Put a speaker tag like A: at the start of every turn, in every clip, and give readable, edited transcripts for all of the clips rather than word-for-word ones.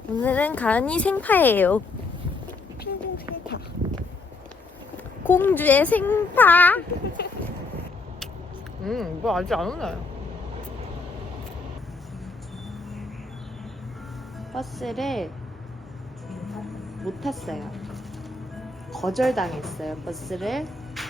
A: 오늘은 가은이 생파예요.
B: 핑퐁 생파.
A: 공주의 생파.
B: 이거 아직 안 오나요? 버스를 못 탔어요. 거절당했어요, 버스를.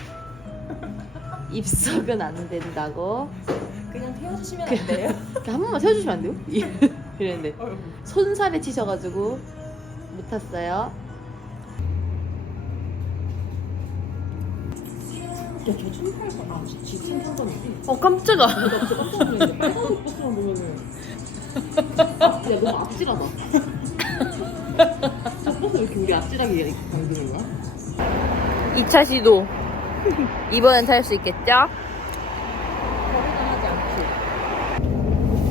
B: 입석은 안 된다고.
A: 그냥 태워주시면 안 돼요?
B: 한 번만 세워주시면 안 돼요? 이랬는데 손살에 치셔가지고 못 탔어요.
C: 야, 저 1,800원. 아, 지금 1,800원이지?
B: 깜짝아.
C: 나 진짜 깜짝 놀랐는데. 빨간 버스만 보면은. 야, 너무 앞질하다. 저 버스 왜 이렇게 우리 앞질하게 만드는 거야?
A: 2차 시도. 이번엔 탈 수 있겠죠?
C: 거리감하지 않지?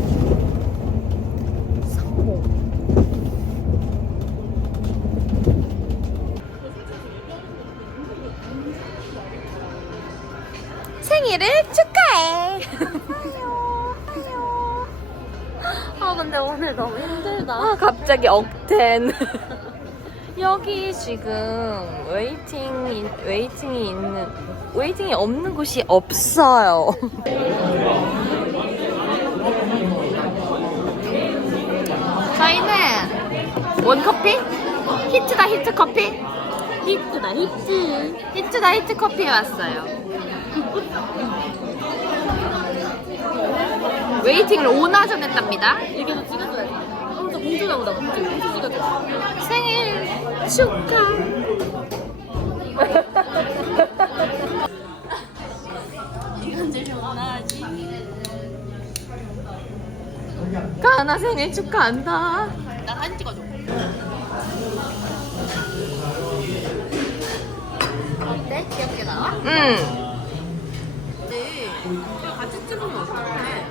A: 생일을 축하해. 아 근데 오늘 너무 힘들다. 아 갑자기 억텐. 여기 지금 웨이팅이 없는 곳이 없어요. 저희는 원커피? 히트다 히트 커피?
C: 히트다, 히트.
A: 히트다 히트 커피에 왔어요. 웨이팅을 5나전 했답니다.
C: 여기서 찍어줘야지. 혼자 공주 나오다. 공주 찍어줘.
A: 생일 축하.
C: 이건 제일 원하지.
A: 가은아 생일 축하한다.
C: 나 사진 찍어줘. 어때? 귀엽게 나와?
A: 응.
C: 네. 그냥 같이 찍으면 어떡해?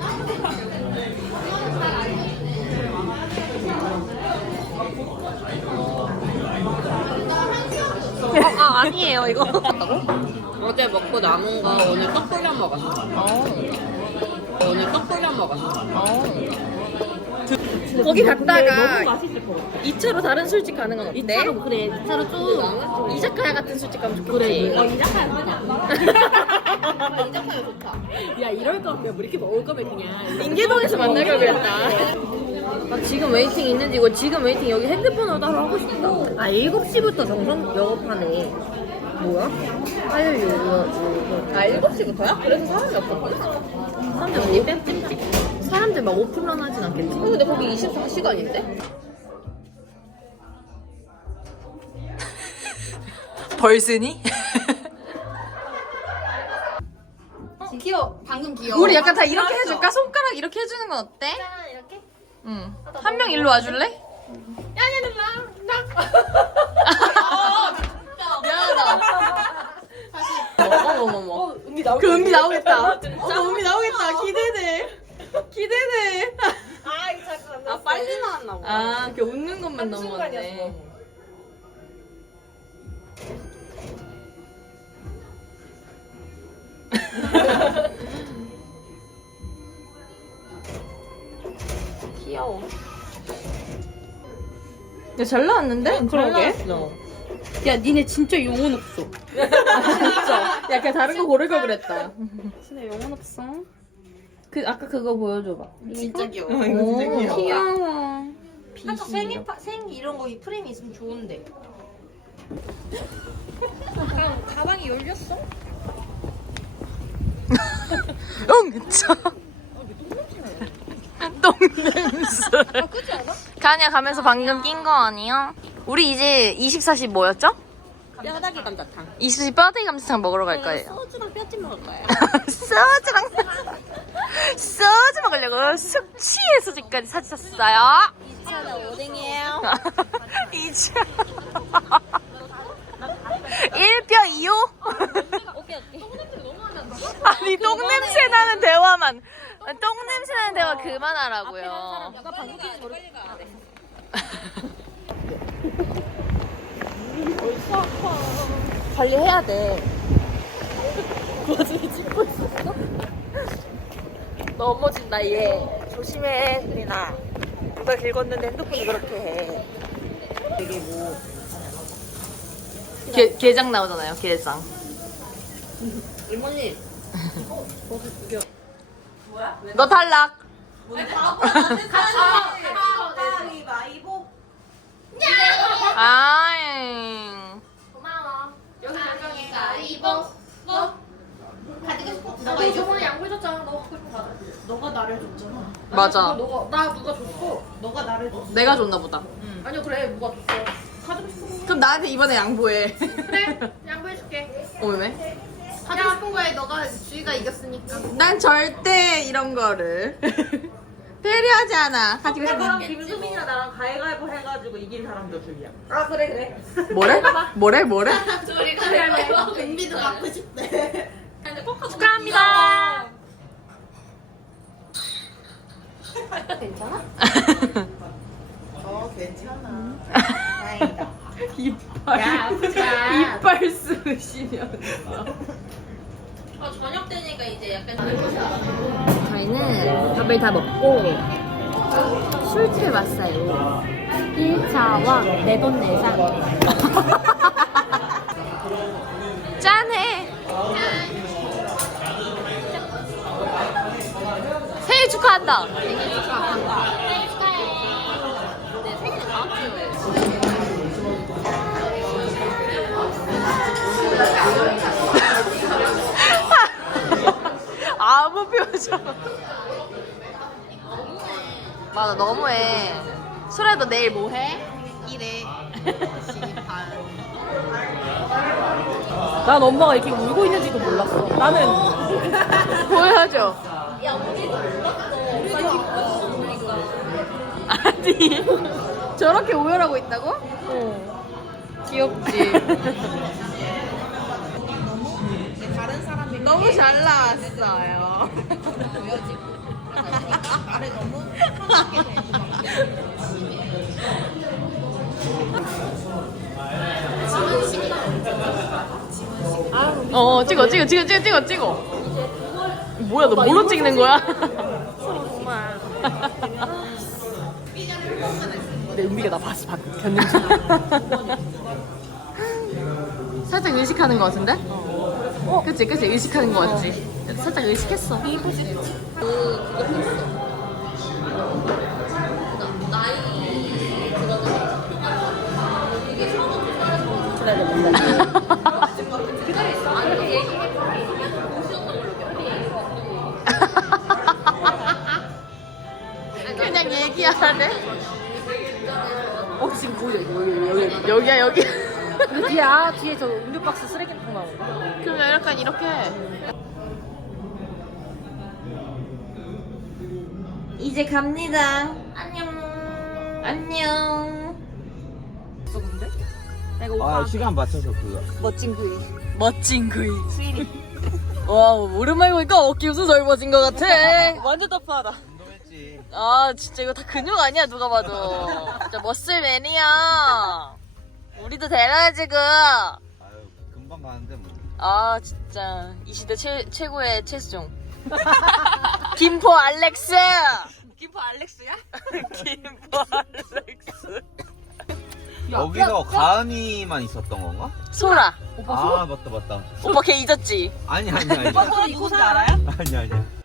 A: 아니에요 이거.
C: 어제 먹고 남은 거 오늘 떡볶이 먹었어. 오늘 떡볶이 먹었어.
A: 거기 갔다가
C: 너무 맛있을 것 같아.
A: 2차로 다른 술집 가는 건 어때?
C: 2차로 그래. 2차로 좀.
A: 이자카야 같은 술집 가면 좋겠지.
C: 그래. 이자카야 좋다. 이자카야 좋다. 야 이럴 거면 뭐 이렇게 먹을 거면 그냥.
A: 인계동에서 만날 걸 그랬다. 아, 지금 웨이팅 있는데 이거 지금 웨이팅 여기 핸드폰으로 따로 하고 싶다. 아 7시부터 정선 영업하네. 뭐야? 화요일 요거. 아 7시부터야? 그래서 사람이 없었거든? 사람들 어디 뺨찜찜? 사람들 막 오픈런 하진 않겠지? 근데 거기 24시간인데? 벌스니?
C: 귀여워. 방금 귀여워.
A: 우리 약간 다 이렇게 해줄까? 손가락 이렇게 해주는 건 어때?
C: 이렇게?
A: 응. 한 명 일로 와줄래? 어머머머.
C: 은비 나올
A: 그 은비 나오겠다. 은비 나오겠다. 기대돼. 기대돼.
C: 아 이거 잠깐. 아 빨리 나왔나 봐.
A: 아, 그 웃는 것만 넘어갔네.
C: 귀여워.
A: 야, 잘 나왔는데?
C: 그러게. 야 니네 진짜 영혼 없어.
A: 진짜. 야, 그냥 다른 거 고를 걸 그랬다.
C: 진짜 영혼 없어.
A: 그, 아까 그거 보여줘봐.
C: 진짜 귀여워.
A: 오,
C: 귀여워.
A: 빛이.
C: 생 이런 거 이 프레임이 있으면 좋은데.
A: 그럼 가방이 열렸어? 응, 차. 똥냄새.
C: 그렇지 않아?
A: 가냐 가면서 방금 낀 거 아니야? 우리 이제 24시 뭐였죠?
C: 뼈다귀 감자탕.
A: 24시 뼈다귀 감자탕 먹으러 갈 거예요.
C: 소주랑 뼈찜 먹을 거야.
A: 소주랑 소주 먹으려고 숙취의 소주까지 사주셨어요.
C: 2차는 오뎅이에요.
A: 2차 1뼈 2호.
C: 오케이.
A: 아니 똥냄새 나는 대화만. 똥냄새 나는 대화 그만하라고요.
C: 나 방귀 뀌지 모르.
A: 관리해야 돼. 그 와중에 찍고 있었어? 넘어진다 얘. 조심해, 수린아. 생각보다 긁었는데 핸드폰이 그렇게 해. 되게 뭐
B: 게장 나오잖아요. 게장.
A: 이모님.
B: 너 탈락.
A: 가위바위보.
B: 아잉.
C: 고마워. 여기 결정이가 이봉 뭐 가지고 싶어. 너가 저번에 양보해줬잖아. 너 갖고 싶은 거 가져. 너가 나를 해줬잖아.
B: 맞아.
C: 나 누가 줬어? 너가 나를 줬어.
B: 내가 줬나 보다.
C: 아니요 그래 누가 줬어. 가지고 싶은 거.
B: 그럼 나한테 이번에 양보해.
C: 그래 양보해줄게.
B: 왜?
C: 가지고 싶은 거에 너가 주희가 이겼으니까.
B: 난 절대 이런 거를 배려하지 않아. 가지고 싶은
A: 김수민이랑 나랑 가위바위보 해가지고 이긴 사람도 줄이야.
C: 아 그래.
B: 뭐래?
C: 둘이 가위바위보. 은비도 갖고 싶대.
B: 축하합니다.
C: 괜찮아?
A: 괜찮아.
B: 이빨 쑤시면서.
A: 저녁 되니까 이제 약간
C: 저희는 밥을 다 먹고 술집에 왔어요. 1차와 내돈내산.
B: 짠해. 생일 축하한다.
C: 생일 축하해. 내 생일은 다음 주에.
B: 아무 표정. 맞아, 너무해. 수라야, 너 내일 뭐 해?
C: 이래.
A: 난 엄마가 이렇게 울고 있는지도 몰랐어. 나는
B: 보여줘.
C: 야 언니도 몰랐어.
B: 아니, 저렇게 오열하고 있다고? 귀엽지.
A: 다른 사람이
B: 너무 잘 나왔어요.
A: 나를 너무 편하게
B: 찍어. 뭐야, 너 뭘로 찍는 거야?
A: 정말.
B: 내 은비가 나 봤어, 방금. 견는 중. 살짝 의식하는 거 같은데? 그치, 의식하는 거 같지? 살짝 의식했어. 그냥 얘기하래?
A: 지금 보여.
B: 여기.
A: 뒤에 저 음료박스 쓰레기통 나오는 거.
B: 그럼 약간 이렇게. 이제 갑니다. 안녕.
A: 근데? 내가 오빠
D: 시간 맞춰서 그거.
A: 멋진 구이.
B: 멋진 구이. 와, 오랜만에 보니까 어깨 엄청 넓어진 것 같아.
A: 완전 터프하다.
D: 운동했지.
B: 아, 진짜 이거 다 근육 아니야, 누가 봐도. 진짜 머슬맨이야. 우리도 데려야지, 그.
D: 아유, 금방 가는데 뭐.
B: 아, 진짜. 이 시대 최고의 체수종. 김포 알렉스!
A: 김포 알렉스야?
B: 김포 알렉스.
D: 여기서 가은이만 있었던 건가?
B: 소라.
D: 아, 맞다.
B: 오빠 걔 잊었지?
D: 아니.
A: 오빠 소라 누군지 알아요?
D: 아니.